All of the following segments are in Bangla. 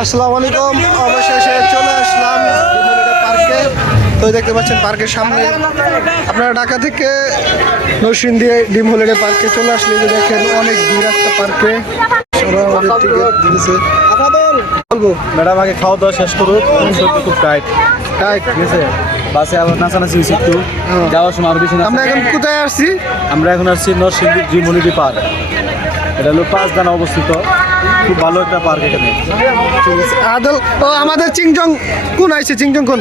আসসালামু আলাইকুম। অবশেষে চলে আসলাম পার্কে। তো দেখতে পাচ্ছেন পার্কের সামনে আপনারা ঢাকা থেকে নরসিংদী ডিম হলিডে পার্কে চলে আসলে যে দেখেন অনেক ভিড় একটা পার্কে। সবাই আমাদের টিকিট দিয়েছে। বলবো ম্যাডাম আগে খাওয়া দাওয়া শেষ করুক। খুব টাইট টাইট ঠিক আছে। বাসে আবার নাচানাচি হয়েছে একটু, যাওয়ার সময় আরো বেশি নাচা। আমরা এখন কোথায় আসছি? আমরা এখন আসছি নরসিংদী ড্রিম হলিডে পার্ক। এটা হলো 5 দানা অবস্থিত, খুব ভালো একটা পার্ক এখানে। আদল ও আমাদের চিংজং কোন আইছে? চিংজং কোন?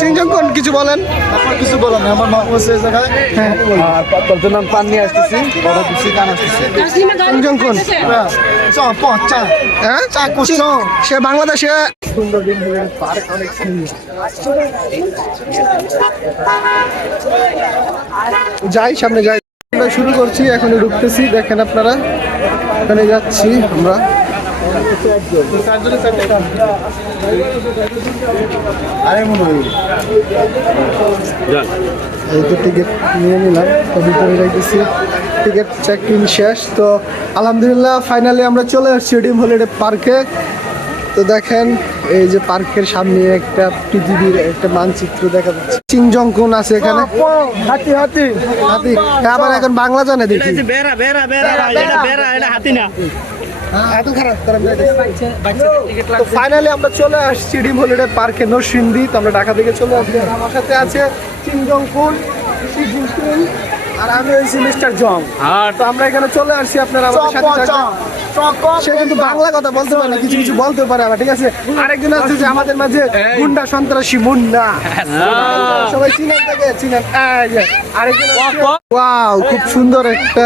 চিংজং কোন কিছু বলেন? আমার কিছু বলার নেই, আমার মা বসে এই জায়গায়। হ্যাঁ তোর জন্য পান নিয়ে আসতেছি, বড় কিছু গান আসতেছে। চিংজং কোন? চা হ্যাঁ চা কুচি সে বাংলাদেশে সুন্দর ডিম হলিডে পার্ক, অনেক সুন্দর। যাই সামনে যাই, আমরা শুরু করছি, এখন ঢুকতেছি। দেখেন আপনারা এখানে যাচ্ছি আমরা। আরে মনে হয় এই তো টিকিট নিয়ে নিলাম, তো ভিতরে যাইতেছি। টিকিট চেক ইন শেষ। তো আলহামদুলিল্লাহ ফাইনালি আমরা চলে আসছি ডিম হলিডে পার্কে। তো দেখেন এই যে পার্কের সামনে একটা পৃথিবীর একটা মানচিত্র দেখা যাচ্ছে। চিংজং কোন আছে এখানে? হাতি হাতি হাতি। আবার এখন বাংলা জানে দেখি। বেড়া বেড়া বেড়া এটা বেড়া এটা হাতি না। এত খারাপ তো ফাইনালি আমরা চলে আসছি ডিম হলিডে পার্কে নরসিংদী। তো আমরা ঢাকা থেকে চলে আসছি। আর আমার সাথে আছে চিংজং কোন, শি জিনপিং, আর আমি হইছি মিস্টার জং। তো আমরা এখানে চলে আসছি, আপনারা আমাদের সাথে থাকবেন। সে কিন্তু বাংলা কথা বলতে পারে না, কিছু কিছু বলতে পারে আবার, ঠিক আছে। আরেকজন আছে যে আমাদের মাঝে গুন্ডা সন্ত্রাসী মুন্না, সবাই চিনেন তাকে, চিনেন। আরেকজন ওয়াও, খুব সুন্দর একটা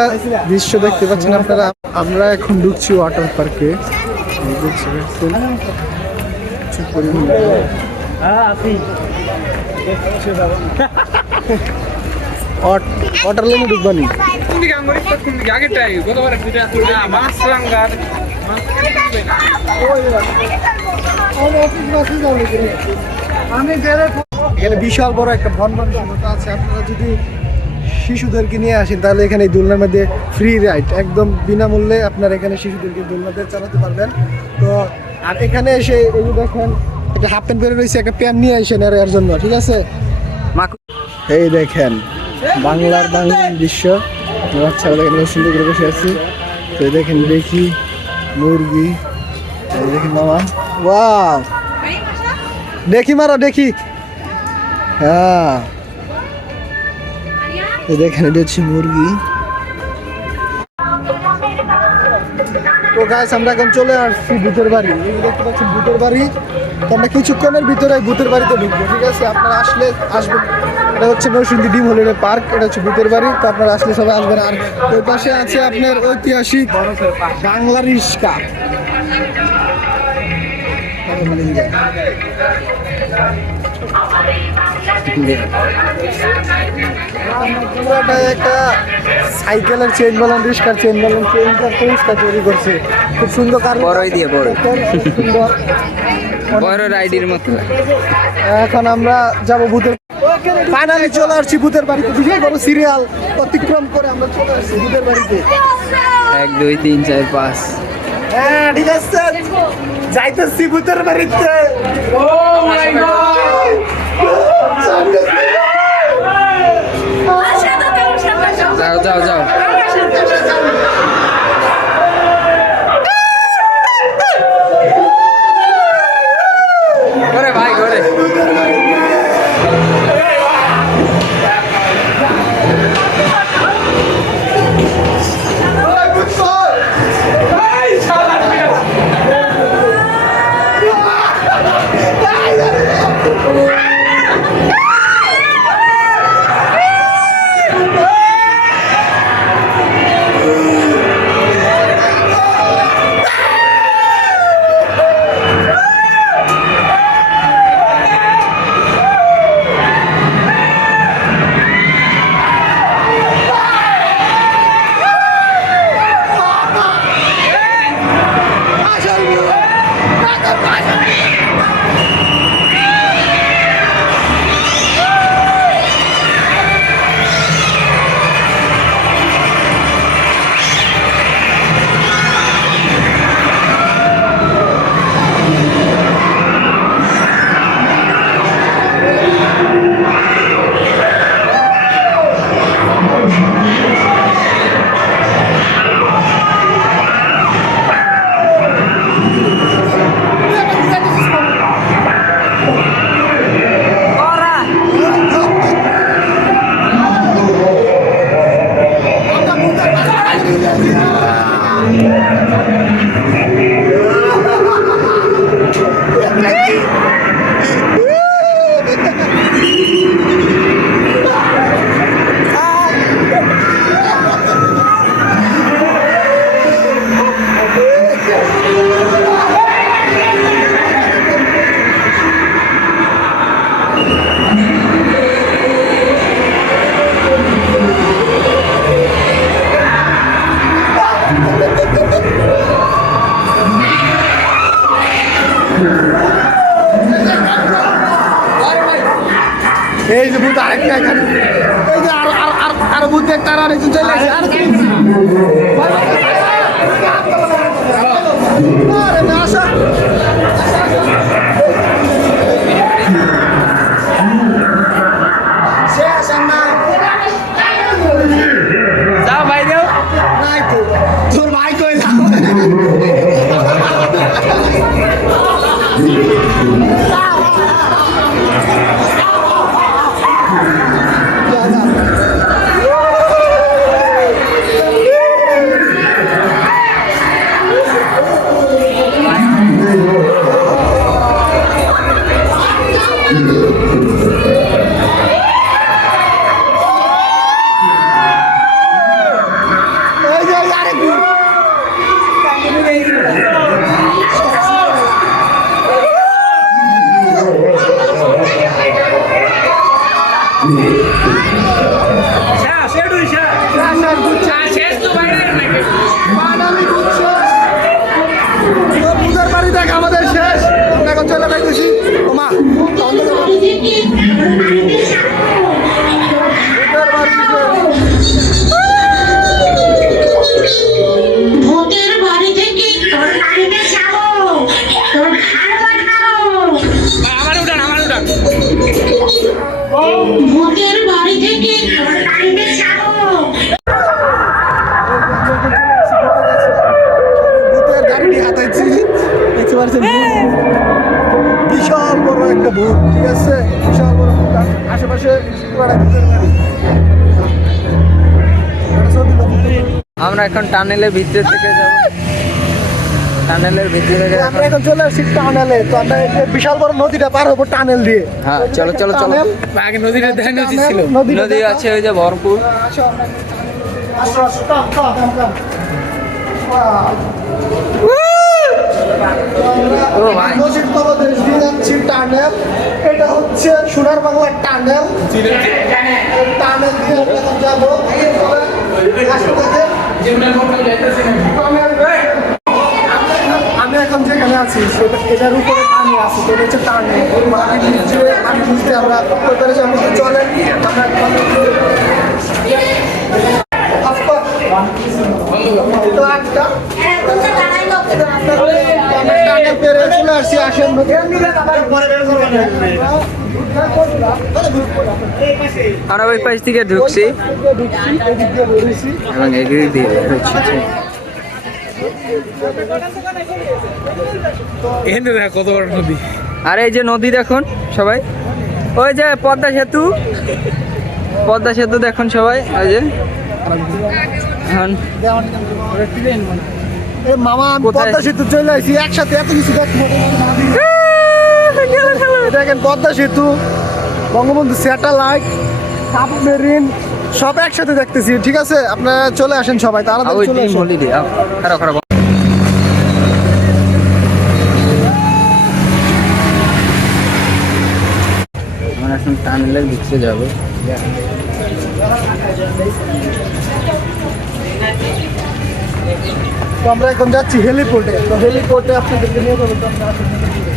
দৃশ্য দেখতে পাচ্ছেন আপনারা। আমরা এখন ঢুকছি ওয়াটার পার্কে। ওয়াটার লাইনে ঢুকবানি। এখানে বিশাল বড় একটা ভনভন আছে। আপনারা যদি শিশুদেরকে নিয়ে আসেন তাহলে এখানে এই দোলনার মধ্যে ফ্রি রাইড, একদম বিনামূল্যে আপনারা এখানে শিশুদেরকে দোলনাতে চালাতে পারবেন। তো আর এখানে এসে এই যে দেখেন একটা হাফ প্যান্ট পরে রয়েছে, একটা প্যান্ট নিয়ে আসেন এর জন্য, ঠিক আছে। এই দেখেন বাংলার দৃশ্য। বাচ্চারা দেখেন সুন্দর করে বসে আছি। তো এই দেখেন দেখি মুরগি, এই দেখেন মামা, ওয়াও দেখি মারো দেখি। হ্যাঁ এই দেখেন এটা হচ্ছে মুরগি। তো গাইস আমরা এখন চলে আসছি ভূতের বাড়ি। এই দেখতে পাচ্ছেন ভূতের বাড়ি। তো আমরা কিছুক্ষণের ভিতরে ভূতের বাড়িতে ঢুকবো, ঠিক আছে। আপনারা আসবেন। এটা হচ্ছে নরসিংদী ডিম হলিডে পার্ক, এটা হচ্ছে ভূতের বাড়ি। তো আপনারা আসলে সবাই আসবেন। আর ওই পাশে আছে আপনার ঐতিহাসিক বাংলা রিস্কা। একটা সাইকেলের চেন বলেন, রিস্কার চেন বলেন, চেনটা তৈরি করছে খুব সুন্দর। বড়ই দিয়ে বড় সুন্দর বড় রাইডের মতো। এখন আমরা যাবো ভূতের। ফাইনালি চলে আসছি ভূতের বাড়িতে। বিশাল বড় সিরিয়াল অতিক্রম করে আমরা চলে আসছি ভূতের বাড়িতে। 1 2 3 4 5। হ্যাঁ ঠিক আছে, যাইতেছি ভূতের বাড়িতে। ও মাই গড, যাও যাও যাও। ভাই ঘরে এই যে ভূত আরেকটা এখানে, এই যে আর ভূত একটা আর আরেকজন চলে আসে। আরে না আসা শেষ আমার যাও ভাই দেও। নাই তো তোর ভাই কইলাম এই যে আরেক ভূত। মানালি ভূত শেষ। তো পূজার বাড়ি দেখ আমাদের শেষ। আমরা এখন চলে যাইতেছি। ও মা, ভূতের বাড়ি শেষ। ভূতের বাড়ি থেকে তোর বাড়িতে যাবো, তোর ঘাড় বাঁধাবো। ভূতের বাড়ি থেকে তোর বাড়িতে যাবো। ভূতের গাড়ি হাতাইছি, দেখতে পাচ্ছেন বিশাল বড় একটা ভূত, ঠিক আছে, বিশাল বড় ভূত। আর আশেপাশে পুরো ভূতের বাড়ি। আমরা এখন টানেলের ভিতরে থেকে যাব। টানেলের ভিতরে থেকে আমরা এখন চলে আসছি টানেলে। তো আমরা এই যে বিশাল বড় নদীটা পার হবো টানেল দিয়ে। হ্যাঁ চলো চলো চলো। টানেল, আগে নদীটা দেখানো উচিত ছিল। নদীটা নদী দেখো। আছে ওই যে ভরপুর। আসো, আমরা আসো, আসো, কাম, কাম, কাম, কাম। ও ভাই। নদীর তলদেশ দিয়ে যাচ্ছি টানেল। এটা হচ্ছে সোনার বাংলার টানেল। টানেল দিয়ে আমরা এখন যাবো। আসো দেখে। আমি এখন যেখানে আছি এটার উপরে পানি আছে, তো এটা হচ্ছে টানেল। পানির নিচে আমরা ওইপারে যাবো। তো চলেন আমরা তো একটা টানেল পেরে চলে আসছি। আসেন আমরা ওই পাশ থেকে ঢুকছি এবং এদিক দিয়ে বের হচ্ছি। কত বড় নদী! আর এই যে নদী দেখুন সবাই, ওই যে পদ্মা সেতু, পদ্মা সেতু দেখুন সবাই, ওই যে এখন মামা আমি কোথায়? পদ্মা সেতু চলে আসছি একসাথে, এত কিছু দেখবো। দেখেন পদ্মা সেতু, বঙ্গবন্ধু স্যাটেলাইট, সাবমেরিন সব একসাথে দেখতেছি, ঠিক আছে। আপনারা চলে আসেন সবাই, তাড়াতাড়ি ওই চলে টিম আসেন। হলিডে খারাপ খারাপ। আমরা এখন টানেলের ভিতরে যাবো। তো আমরা এখন যাচ্ছি হেলিপোর্টে। তো হেলিপোর্টে আপনাদেরকে নিয়ে যাবো। তো আমরা আসেন হেলিপোর্টে।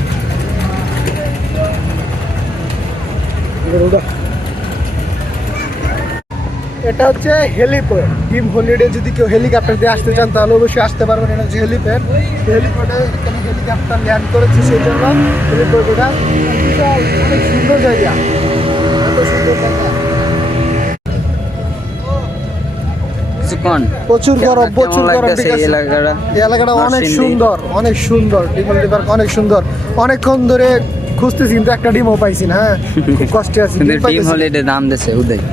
এটা হচ্ছে হেলিপ্যাড। টিম হলিডে যদি কেউ হেলিকপ্টার দিয়ে আসতে চান তাহলে অবশ্যই আসতে পারবেন। এটা হচ্ছে হেলিপ্যাড। হেলিপ্যাডে এখানে হেলিকপ্টার ল্যান্ড করেছে, সেই জন্য হেলিপ্যাডটা বিশাল, অনেক সুন্দর জায়গা, এত সুন্দর জায়গা। কিছুক্ষণ প্রচুর গরম, প্রচুর কেমন গরম, লাগতেছে ঠিক এই আছে। এলাকাটা? এই এলাকাটা অনেক নরসিংদী। সুন্দর, অনেক সুন্দর। টিম হলিডে পার্ক অনেক সুন্দর। অনেকক্ষণ ধরে খুঁজতেছি কিন্তু একটা ডিমও পাইছি না। হ্যাঁ, খুব কষ্টে আছি। কিন্তু ডিম টিম পাইতেছি না। হলিডে দাম দিছে উদয়।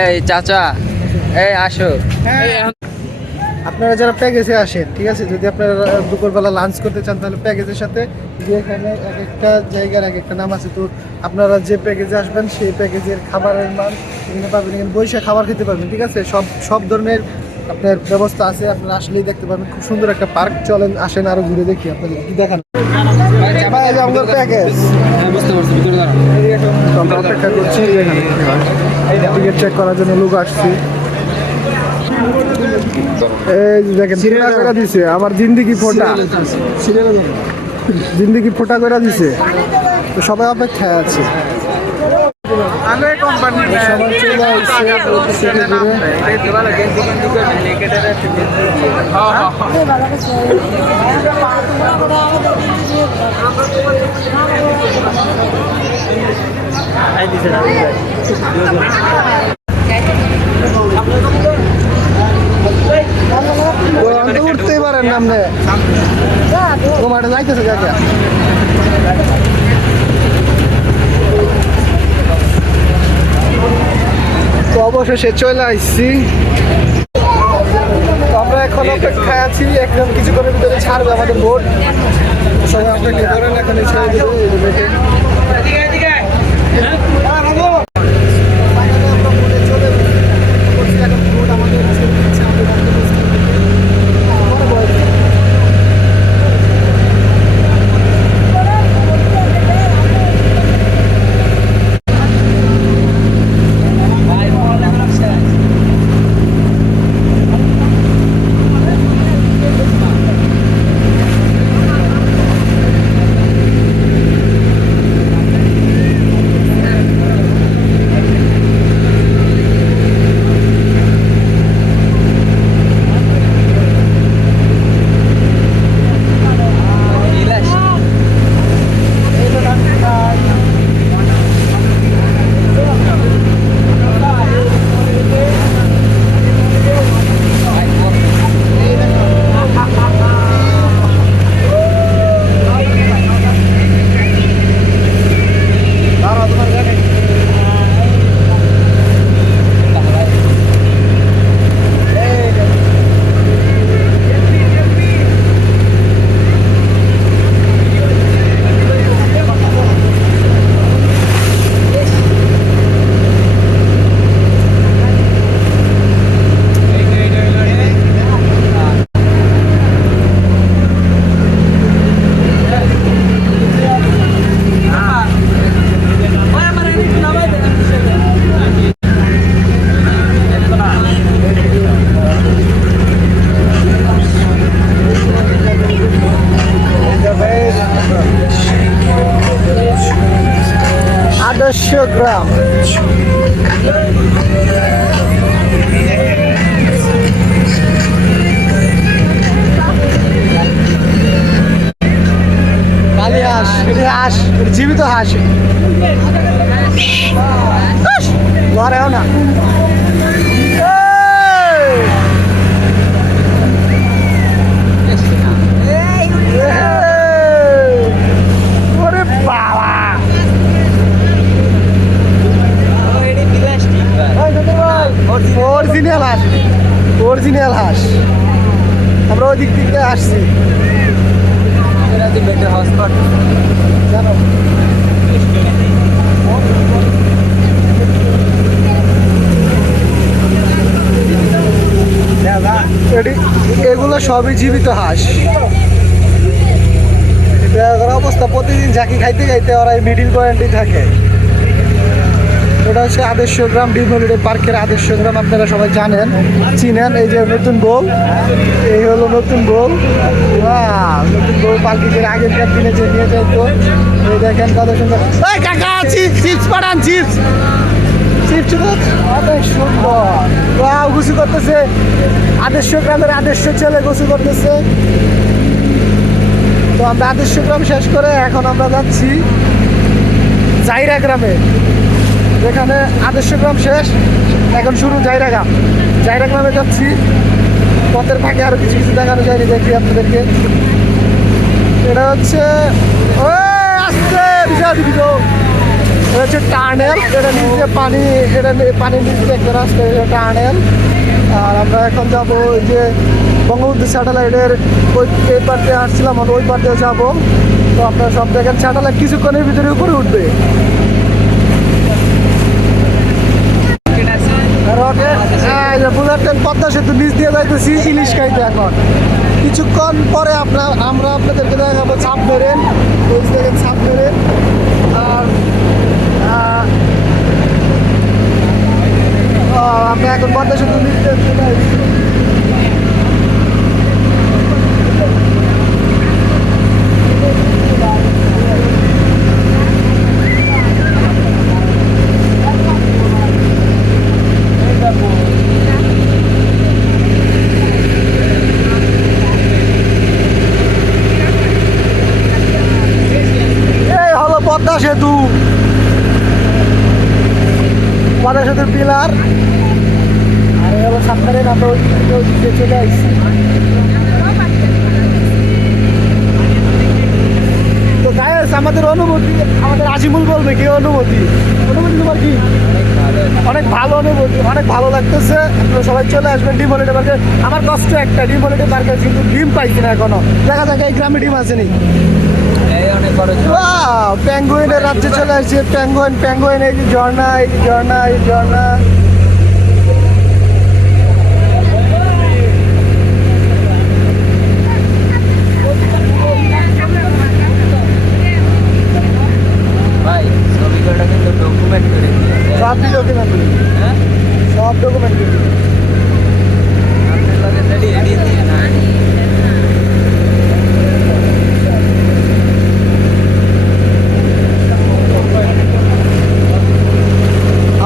এই চাচা, এই আসো। আপনারা যারা প্যাকেজে আসেন, ঠিক আছে, যদি আপনারা দুপুরবেলা লাঞ্চ করতে চান তাহলে প্যাকেজের সাথে যে এখানে এক একটা জায়গার এক একটা নাম আছে, তো আপনারা যে প্যাকেজে আসবেন সেই প্যাকেজের খাবারের মান এখানে পাবেন। এখানে বসে খাবার খেতে পারবেন, ঠিক আছে, সব ধরনের আপনার ব্যবস্থা আছে। আপনারা আসলেই দেখতে পাবেন, খুব সুন্দর একটা পার্ক। চলেন আসেন আরো ঘুরে দেখি, আপনাদের কি দেখান। ভাই, এই যে আমাদের প্যাকেজ, তো আমরা অপেক্ষা করছি এখানে টিকিট চেক করার জন্য লোক আসছি। এই যে দেখেন ফোটা করে দিছে, আমার জিন্দিগি ফোটা, জিন্দিগি ফোটা করে দিছে, তো সবাই অপেক্ষায় আছে। সবাই চলে আসছে উঠতেই পারেন না আপনি, তোমার যাইতেছে কাকে। তো অবশেষে চলে আসছি, তো আমরা এখন অপেক্ষায় আছি। একদম কিছুক্ষণের ভিতরে ছাড়বে আমাদের বোট, সবাই অপেক্ষা করেন, এখন ছেড়ে দেবে। আদর্শ গ্রাম। কালি হাঁস, এটা হাঁস, জীবিত হাঁস, লড়েও না। অরিজিনাল হাঁস, অরিজিনাল হাঁস। আমরা ওই দিক থেকে আসছি, জানো এগুলো সবই জীবিত হাঁস। অবস্থা প্রতিদিন ঝাঁকি খাইতে খাইতে ওরা মিডিল পয়েন্টে থাকে। এটা হচ্ছে আদর্শ গ্রাম, ডিমলিডে পার্কের আদর্শ গ্রাম। আপনারা সবাই জানেন, চিনেন। এই যে নতুন বউ, এই হলো নতুন বউ। নতুন বউ পার্কিংয়ের আগেরকার দিনে যে নিয়ে যাইতো, এই দেখেন কত সুন্দর। চিপস পাঠান, চিপস চিপস অনেক সুন্দর। গুছু করতেছে আদর্শ গ্রামের আদর্শ ছেলে, গুছু করতেছে। তো আমরা আদর্শ গ্রাম শেষ করে এখন আমরা যাচ্ছি জাইরা গ্রামে, যেখানে আদর্শ গ্রাম শেষ, এখন শুরু জাইরা গ্রাম। জাইরা গ্রামে যাচ্ছি। পথের ফাঁকে আরো কিছু কিছু দেখানো যায়নি, দেখি আপনাদেরকে। এটা হচ্ছে এটা হচ্ছে টানেল, এটা নিচে পানি, এটা পানির নিচে একটা রাস্তা, এটা টানেল। আর আমরা এখন যাব ওই যে বঙ্গবন্ধু স্যাটেলাইটের ওই এই পার্টে আসছিলাম, ওই পার্টে যাবো। তো আপনারা সব দেখেন, স্যাটেলাইট কিছুক্ষণের ভিতরে উপরে উঠবে। বুঝাচ্ছেন পদ্মা সেতু নিচ দিয়ে যাইতেছি ইলিশ খাইতে। এখন কিছুক্ষণ পরে আমরা আপনাদেরকে দেখাবো সাবমেরিন, ওই দেখেন সাবমেরিন। আর আমরা এখন পদ্মা সেতু নিচ দিয়ে চলে আসছি। পদ্মা সেতু, পদ্মা সেতুর পিলার। আর এই হলো সাবমেরিন। আমরা ওই দিকে চলে আসছি। তো গাইস, আমাদের অনুভূতি, আমাদের আজিমুল বলবে কি অনুভূতি? অনুভূতি তোমার কি? অনেক ভালো অনুভূতি, অনেক ভালো লাগতেছে। আপনারা সবাই চলে আসবেন ডিম হলিডে পার্কে। আমার কষ্ট একটা, ডিম হলিডে পার্কে কিন্তু ডিম পাইছি না এখনো। দেখা যাক এই গ্রামে ডিম আছে নি। পেঙ্গুইনের রাজ্যে চলে আসছে। পেঙ্গুইন, এই যে ঝর্ণা, এই যে ঝর্ণা, এই ঝর্ণা। সব ডকুমেন্ট করে, সব ডকুমেন্ট করে।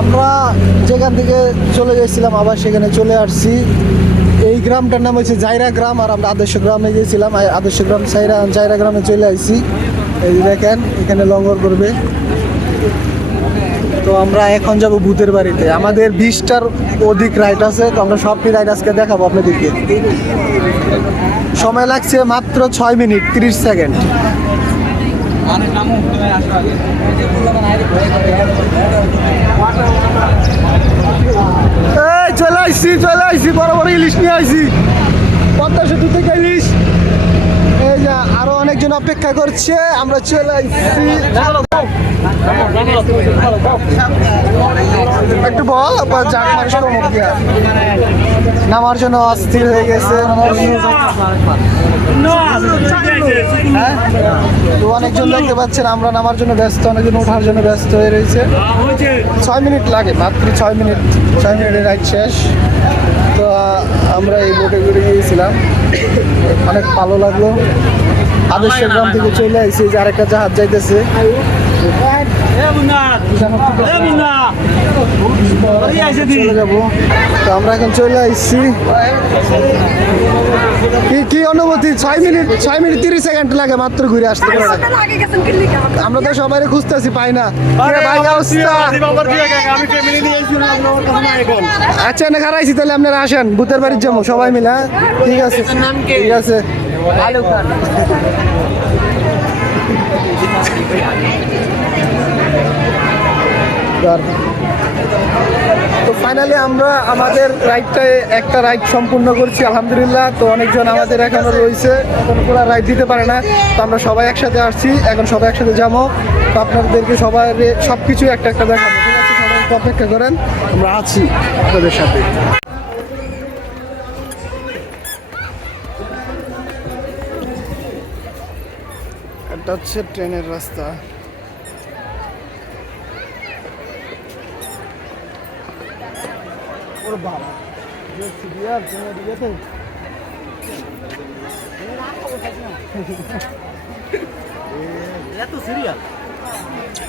আমরা যেখান থেকে চলে গেছিলাম আবার সেখানে চলে আসছি। এই গ্রামটার নাম হচ্ছে জাইরা গ্রাম। আর আমরা আদর্শ গ্রামে গিয়েছিলাম, আদর্শ গ্রাম জাইরা গ্রামে চলে আসছি। এই দেখেন এখানে লঙ্গর করবে। তো আমরা এখন যাব ভূতের বাড়িতে। আমাদের 20টার অধিক রাইড আছে। তো আমরা সবটি রাইড আজকে দেখাবো আপনাদেরকে। সময় লাগছে মাত্র 6 মিনিট 30 সেকেন্ড। এই চলে আইসি, বড় বড় ইলিশ নিয়ে আইসি। পদ্মা সেতু থেকে ইলিশ। এই যে আরো অনেকজন অপেক্ষা করছে, আমরা চলে আইসি। একটু বল, নামার জন্য অস্থির হয়ে গেছে। হ্যাঁ, তো অনেকজন দেখতে পাচ্ছেন আমরা নামার জন্য ব্যস্ত, অনেকজন ওঠার জন্য ব্যস্ত হয়ে রয়েছে। 6 মিনিট লাগে, মাত্র 6 মিনিটের রাইড শেষ। তো আমরা এই বোটে ঘুরে গিয়েছিলাম, অনেক ভালো লাগলো। আদর্শ গ্রাম থেকে চলে আসছি, যে আরেকটা জাহাজ যাইতেছে। চলে যাবো। তো আমরা এখন চলে আসছি। কি অনুভূতি? 6 মিনিট 30 সেকেন্ড লাগে মাত্র ঘুরে আসতে। আমরা তো সবাই খুঁজতেছি, পাই না। আচ্ছা, না খারাইছি, তাহলে আপনারা আসেন, ভূতের বাড়ির যাবো সবাই মিলে। ঠিক আছে, ঠিক আছে। তো ফাইনালি আমরা আমাদের একটা রাইড সম্পূর্ণ করছি, আলহামদুলিল্লাহ। তো অনেকজন আমাদের এখনো রয়েছে, এখন পুরো রাইড দিতে পারে না। তো আমরা সবাই একসাথে আসছি, এখন সবাই একসাথে যাবো। তো আপনাদেরকে সবাই সব কিছু একটা দেখাবো। ঠিক আছে, সবাই অপেক্ষা করেন, আমরা আছি আপনাদের সাথে। এটা হচ্ছে ট্রেনের রাস্তা। ওর বাবা, সিরিয়াল দিয়েছে।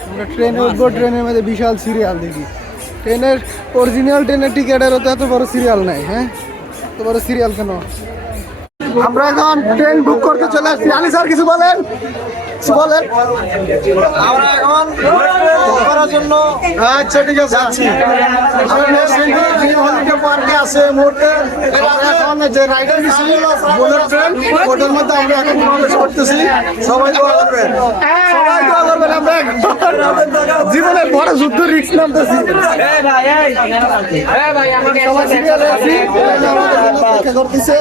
আমরা ট্রেনে উঠবো, ট্রেনের মধ্যে বিশাল সিরিয়াল দেখি। ট্রেনের অরিজিনাল ট্রেনের টিকিটেরও তো এত বড় সিরিয়াল নাই। হ্যাঁ, এত বড় সিরিয়াল কেন? আমরা এখন ট্রেন বুক করতে চলে আসছি। আলী স্যার কিছু বলেন। বলেন আমরা এখন করার জন্য আচ্ছা ঠিক আছে যাচ্ছি পার্কে আছে মুহূর্তে এখন যে রাইডার মিছিল বুলেট ট্রেন ওটার মধ্যে আমরা এখন প্রবেশ করতেছি সবাই দোয়া করবেন সবাই দোয়া করবেন আমরা জীবনের বড় যুদ্ধ রিস্ক নামতেছি সবাই সিরিয়ালে আছি অপেক্ষা করতেছে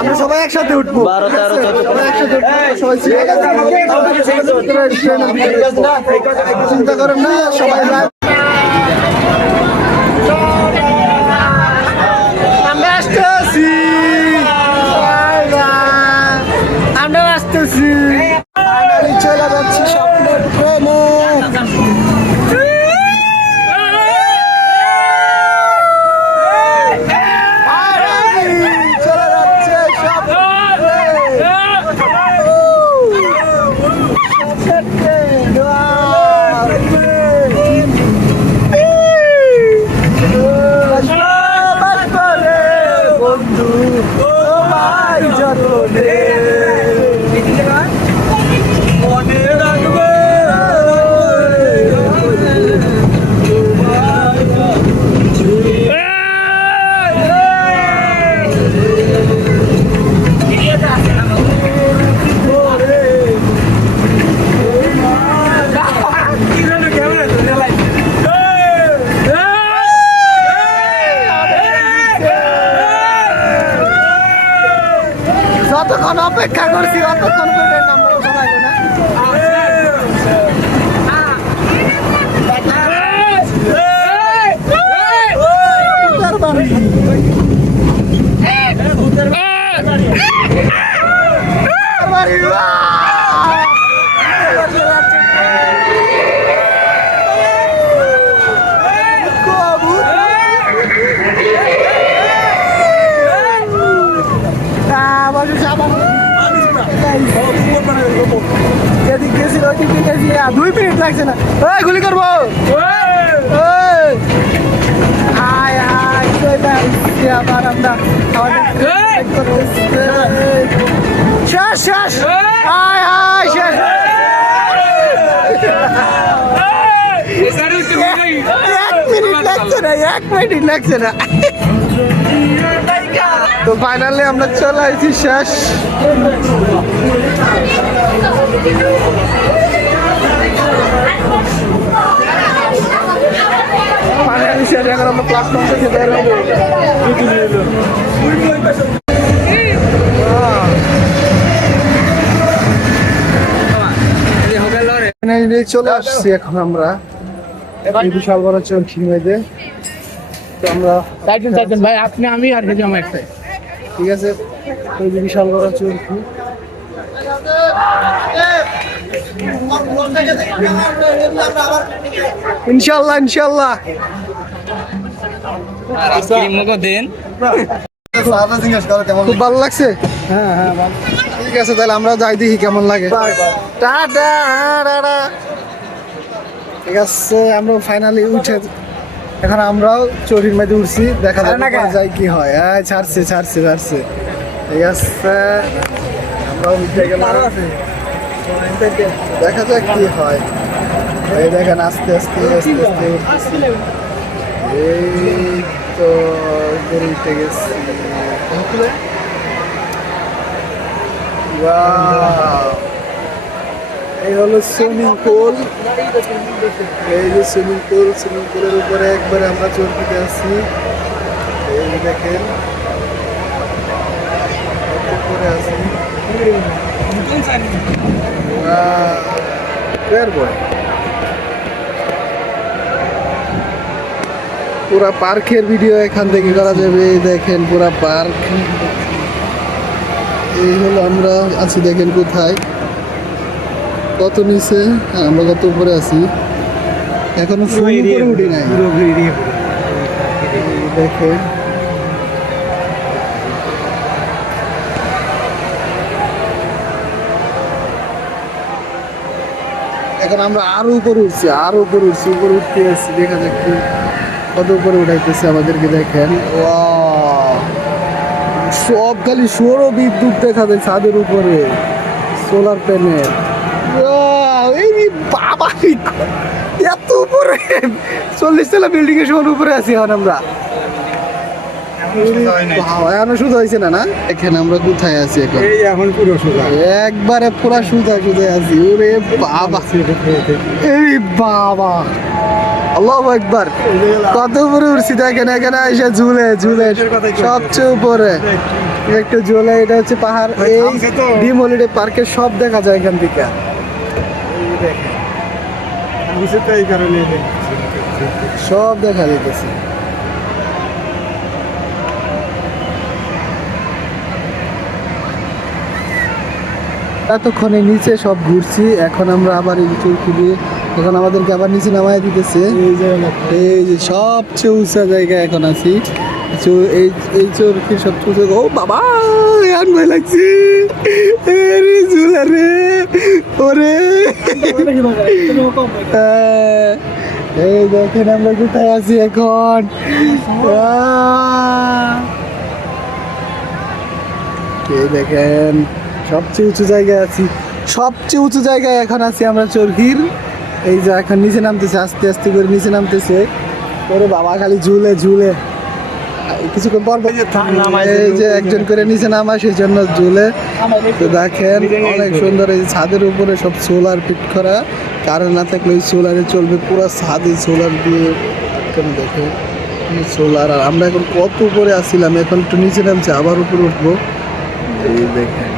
আমরা সবাই একসাথে উঠবো 12 13 সবাই সিরিয়ালে চিন্তা করেন না সবাই আমরা আসতেছি আমরা আসতেছি চলে যাচ্ছি স্বপ্নের ট্রেনে চলে যাচ্ছে বন্ধু তোমায় যতনে মনে রাখবে যতক্ষণ অপেক্ষা করছি ততক্ষণ ট্রেন নাম্বার শোনা যায় না যেদিক গেছিল ওদিকে গেছি 2 মিনিট লাগছে না গুলি করবো আয় আয় আবার আমরা শেষ শেষ আয় আয় শেষ 1 মিনিট লাগছে না 1 মিনিট লাগছে না তো ফাইনালি আমরা চলে আসছি শেষ ফাইনালি শেষ এখন আমরা প্ল্যাটফর্ম থেকে বের হবো চলে আসছি এখন আমরা বিশাল বড় চলছি মেয়েদের তো আমরা ভাই আপনি আমি আর কে জমা একটাই ঠিক আছে ওই যে বিশাল বড় চলছি ইনশাল্লাহ ইনশাল্লাহ খুব ভালো লাগছে হ্যাঁ হ্যাঁ ঠিক আছে তাহলে আমরা যাই দেখি কেমন লাগে টাটা ঠিক আছে আমরা ফাইনালি উঠে এখন আমরাও চড়ির মধ্যে উঠছি দেখা যায় কি হয় ছাড়ছে ছাড়ছে ছাড়ছে ঠিক আছে আমরাও উঠে গেলাম দেখা যাক কি হয় এই দেখেন আস্তে আস্তে আস্তে আস্তে উঠতেছি এই তো উপরে উঠে গেছি এই হলো সুইমিং পুল এই যে সুইমিং পুলের উপরে একবারে আমরা চলতে আসছি এই দেখেন উপরে আছি পুরা পার্কের ভিডিও এখান থেকে করা যাবে দেখেন পুরা পার্ক এই হলো আমরা আছি দেখেন কোথায় কত নিচে আমরা কত উপরে আছি এখনো উপরে উঠি নাই দেখেন এখন আমরা আরো উপরে উঠছি উপরে উঠতে আসছি দেখা যাক কত উপরে উঠাইতেছে আমাদেরকে দেখেন সব খালি সৌর বিদ্যুৎ দেখা যায় ছাদের উপরে, সোলার প্যানেল। এই বাবা, এত উপরে 40 তলা বিল্ডিং এর সমান উপরে আছি এখন আমরা। এখনো সুদা হয়েছে না? না, এখানে আমরা কোথায় আছি এখন? এখন পুরো সোজা। একবারে পুরা সুদা সুদা আছি। ওরে বাবা, এই বাবা, আল্লাহু আকবার, কত উপরে উঠছি দেখেন। এখানে এসে ঝুলে ঝুলে সবচেয়ে উপরে একটু ঝুলে। এটা হচ্ছে পাহাড়। এই ড্রিম হলিডে পার্কের সব দেখা যায় এখান থেকে। এই কারণে সব দেখা যাইতেছে। এতক্ষণে নিচে সব ঘুরছি, এখন আমরা আবার এই চরকি দিয়ে এখন আমাদেরকে আবার নিচে নামায় দিতেছে। এই যে সবচেয়ে উঁচা জায়গায় এখন আছি। এই চরকির সবচেয়ে উঁচা। ও বাবা, এখন ভয় লাগছে। ঝুলা রে, ওরে এই দেখেন আমরা কোথায় আছি এখন। এই দেখেন সবচেয়ে উঁচু জায়গায় আছি, সবচেয়ে উঁচু জায়গায় এখন আছি আমরা চরকির। এই যে এখন নিচে নামতেছে, আস্তে আস্তে করে নিচে নামতেছে। ওরে বাবা, খালি ঝুলে ঝুলে কিছুক্ষণ পর এই যে একজন করে নিচে নামা, সেই জন্য ঝুলে। তো দেখেন অনেক সুন্দর। এই ছাদের উপরে সব সোলার ফিট করা, কারেন্ট না থাকলে ওই সোলারে চলবে। পুরো ছাদে সোলার দিয়ে কেন দেখে সোলার। আর আমরা এখন কত উপরে আসছিলাম, এখন একটু নিচে নামছে, আবার উপরে উঠবো। এই দেখেন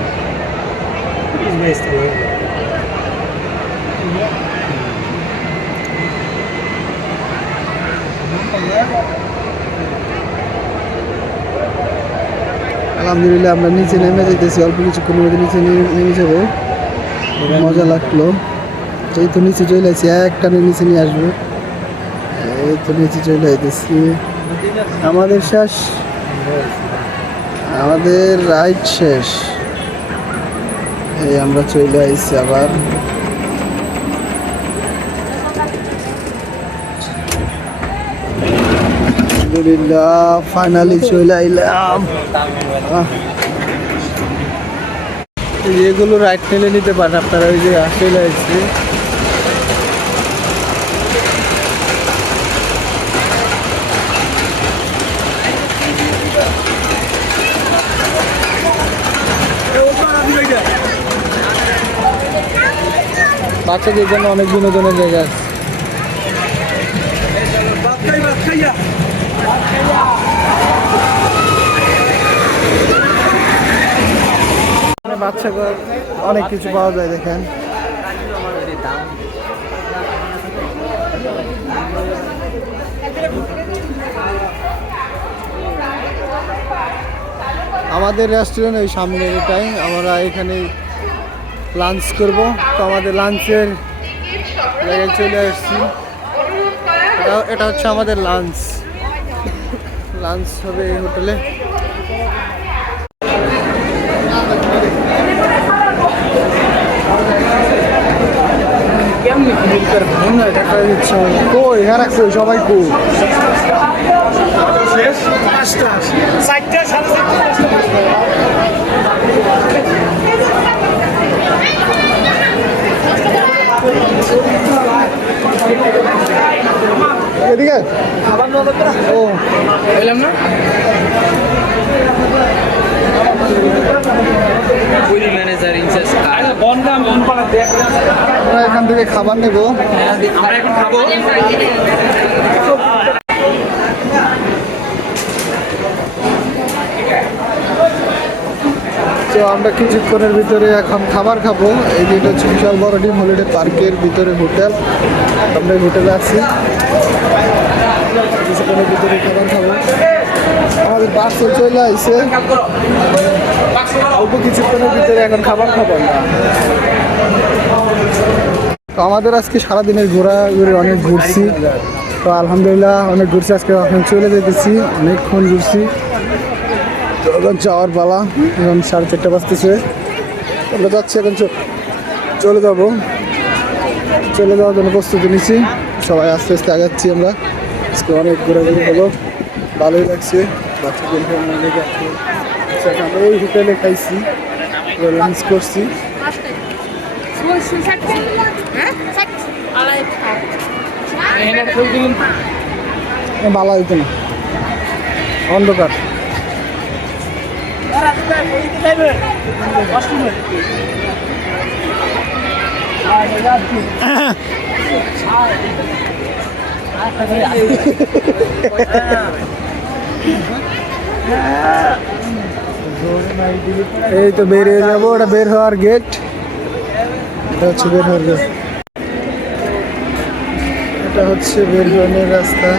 আলহামদুলিল্লাহ আমরা নিচে নেমে যেতেছি। অল্প কিছুক্ষণের মধ্যে নিচে নেমে যাবো। মজা লাগলো। এই তো নিচে চলে আসছি, একটানে নিচে নিয়ে আসবো। এই তো নিচে চলে আসতেছি। আমাদের শেষ, আমাদের রাইড শেষ। এই আমরা চলে আসছি আবার। আলহামদুলিল্লাহ ফাইনালি চলে আইলাম। এগুলো রাইড নিলে নিতে পারেন আপনারা। ওই যে চলে আসছে। বাচ্চাদের জন্য অনেক বিনোদনের জায়গা আছে। বাচ্চাদের অনেক কিছু পাওয়া যায় দেখেন। আমাদের রেস্টুরেন্ট ওই সামনে, এটাই আমরা এখানে লাঞ্চ করব। তো আমাদের লাঞ্চের জায়গায় চলে আসছি। এটা হচ্ছে আমাদের লাঞ্চ হবে এই হোটেলে। কই হ্যাঁ রাখছে সবাই কই এদিকে ও বললাম না ম্যানেজার ইনচার্জ আমরা এখান থেকে খাবার নেব। আমরা এখন খাবো। তো আমরা কিছুক্ষণের ভিতরে এখন খাবার খাবো। এই যে এটা হচ্ছে বিশাল বড় ড্রিম হলিডে পার্কের ভিতরে হোটেল। আমরা এই হোটেলে আছি, কিছুক্ষণের ভিতরে খাবার খাবো। আমাদের পার্সেল চলে আসছে, অল্প কিছুক্ষণের ভিতরে এখন খাবার খাবো আমরা। তো আমাদের আজকে সারাদিনের ঘোরাঘুরি অনেক ঘুরছি। তো আলহামদুলিল্লাহ অনেক ঘুরছি আজকে। এখন চলে যেতেছি, অনেকক্ষণ ঘুরছি। তো এখন যাওয়ার পালা, এখন 4:30 বাজতেছে। আমরা যাচ্ছি এখন, চলে যাওয়ার জন্য প্রস্তুতি নিচ্ছি। সবাই আস্তে আস্তে আগাচ্ছি আমরা। আজকে অনেক ঘোরাঘুরি হলো। ভালোই লাগছে বাচ্চাদেরকে অনেক আছে। আচ্ছা, আমরা এই হোটেলে খাইছি, লাঞ্চ করছি। ভালো হইতো না, অন্ধকার। এই তো বের হয়ে যাবো, ওটা বের হওয়ার গেট, এটা হচ্ছে বের হওয়ার গেট, এটা হচ্ছে বের হওয়ার রাস্তা।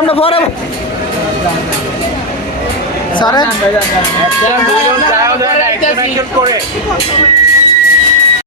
আমরা পরে স্যার